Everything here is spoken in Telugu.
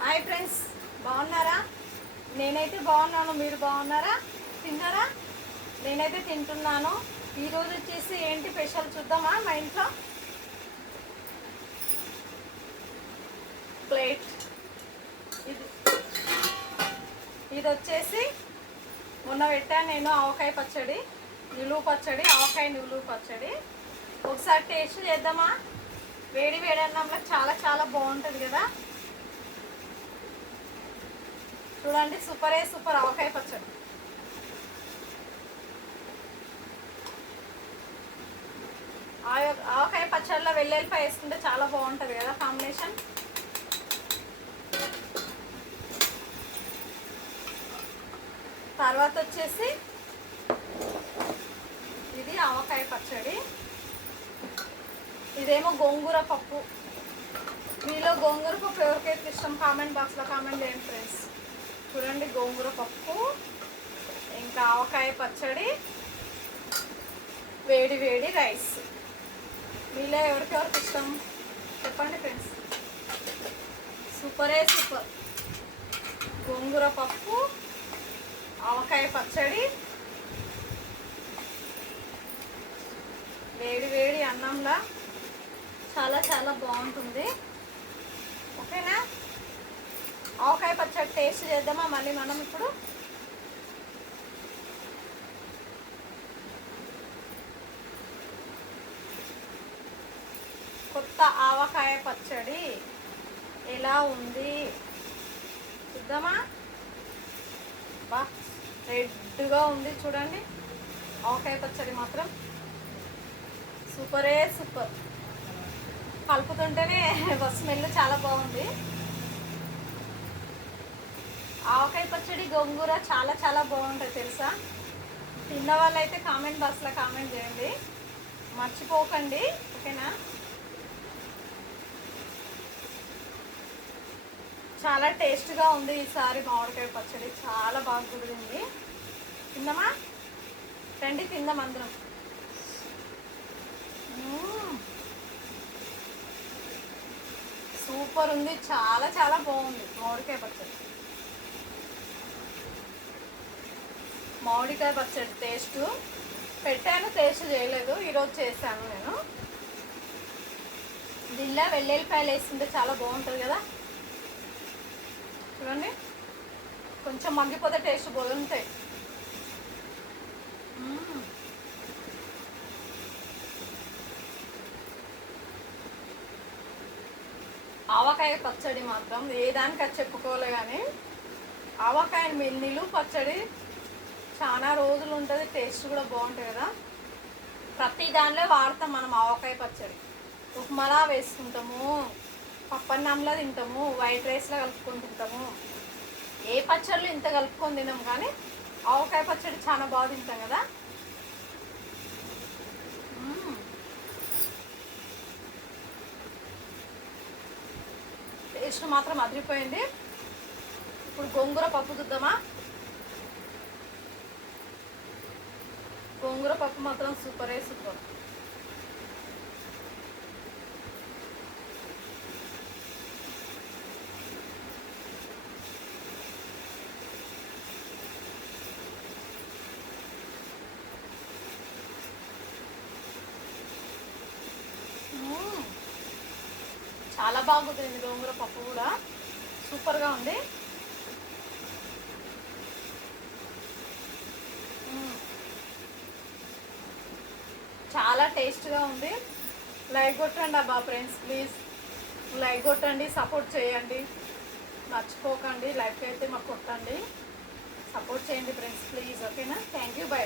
హాయ్ ఫ్రెండ్స్, బాగున్నారా? నేనైతే బాగున్నాను. మీరు బాగున్నారా? తిన్నారా? నేనైతే తింటున్నాను. ఈరోజు వచ్చేసి ఏంటి స్పెషల్ చూద్దామా? మా ఇంట్లో ప్లేట్ ఇది ఇది వచ్చేసి మొన్న పెట్టాను నేను ఆవకాయ పచ్చడి, నిలువు పచ్చడి, ఆవకాయ నిలువు పచ్చడి. ఒకసారి టేస్ట్ చేద్దామా? వేడి వేడి అన్నంలో చాలా చాలా బాగుంటుంది కదా. చూడండి, సూపర్ ఆవకాయ పచ్చడి. ఆవకాయ పచ్చడిలో వెల్లుల్లిపాయ వేసుకుంటే చాలా బాగుంటుంది కదా కాంబినేషన్. తర్వాత వచ్చేసి ఇది ఆవకాయ పచ్చడి, ఇదేమో గోంగూర పప్పు. మీలో గోంగూర పప్పు ఎవరికైతే ఇష్టం కామెంట్ బాక్స్లో కామెంట్ చేయండి ఫ్రెండ్స్. చూడండి, గోంగూర పప్పు, ఇంకా ఆవకాయ పచ్చడి, వేడి వేడి రైస్. మీలో ఎవరికెవరికి ఇష్టం చెప్పండి ఫ్రెండ్స్. సూపర్ గోంగూర పప్పు, ఆవకాయ పచ్చడి, వేడి వేడి అన్నంలా చాలా చాలా బాగుంటుంది. ఓకేనా? ఆవకాయ పచ్చడి టేస్ట్ చేద్దామా మళ్ళీ మనం ఇప్పుడు? కొత్త ఆవకాయ పచ్చడి ఎలా ఉంది చూద్దామా? బా రెడ్గా ఉంది చూడండి. ఆవకాయ పచ్చడి మాత్రం సూపర్. కలుపుతుంటేనే స్మెల్ చాలా బాగుంది. ఆవకాయ పచ్చడి గోంగూర చాలా చాలా బాగుంటుంది తెలుసా. తిన్న వాళ్ళైతే కామెంట్ బాక్స్లో కామెంట్ చేయండి, మర్చిపోకండి. ఓకేనా? చాలా టేస్ట్గా ఉంది ఈసారి మామిడికాయ పచ్చడి, చాలా బాగా కుదిరింది. తిందామా? రండి తిందాం అందరం. సూపర్ ఉంది, చాలా చాలా బాగుంది మామిడికాయ పచ్చడి. మామిడికాయ పచ్చడి టేస్ట్ పెట్టాను, టేస్ట్ చేయలేదు, ఈరోజు చేశాను నేను. దీనిలో వెల్లుల్లిపాయలు వేస్తుంటే చాలా బాగుంటుంది కదా. చూడండి, కొంచెం మగ్గిపోతే టేస్ట్ బాగుంటాయి. ఆవకాయ పచ్చడి మాత్రం ఏ దానికి అది చెప్పుకోలే, కానీ ఆవకాయ నిలువు పచ్చడి చాలా రోజులు ఉంటుంది, టేస్ట్ కూడా బాగుంటుంది కదా. ప్రతి దానిలో వాడతాం మనం ఆవకాయ పచ్చడి. ఉప్మాలా వేసుకుంటాము, పప్పన్నంలో తింటాము, వైట్ రైస్లో కలుపుకొని తింటాము. ఏ పచ్చళ్ళు ఇంత కలుపుకొని తినాం, కానీ ఆవకాయ పచ్చడి చాలా బాగా తింటాం కదా. టేస్ట్ మాత్రం అదిరిపోయింది. ఇప్పుడు గోంగూర పప్పు చూద్దామా? గోంగూర పప్పు మాత్రం సూపర్. చాలా బాగుంటుంది గోంగూర పప్పు కూడా, సూపర్గా ఉంది. చాలా టేస్ట్గా ఉంది. లైక్ కొట్టండి అబ్బా ఫ్రెండ్స్, ప్లీజ్ లైక్ కొట్టండి, సపోర్ట్ చేయండి, మర్చిపోకండి. లైక్ అయితే మాకు కొట్టండి, సపోర్ట్ చేయండి ఫ్రెండ్స్ ప్లీజ్. ఓకేనా? Thank you, by.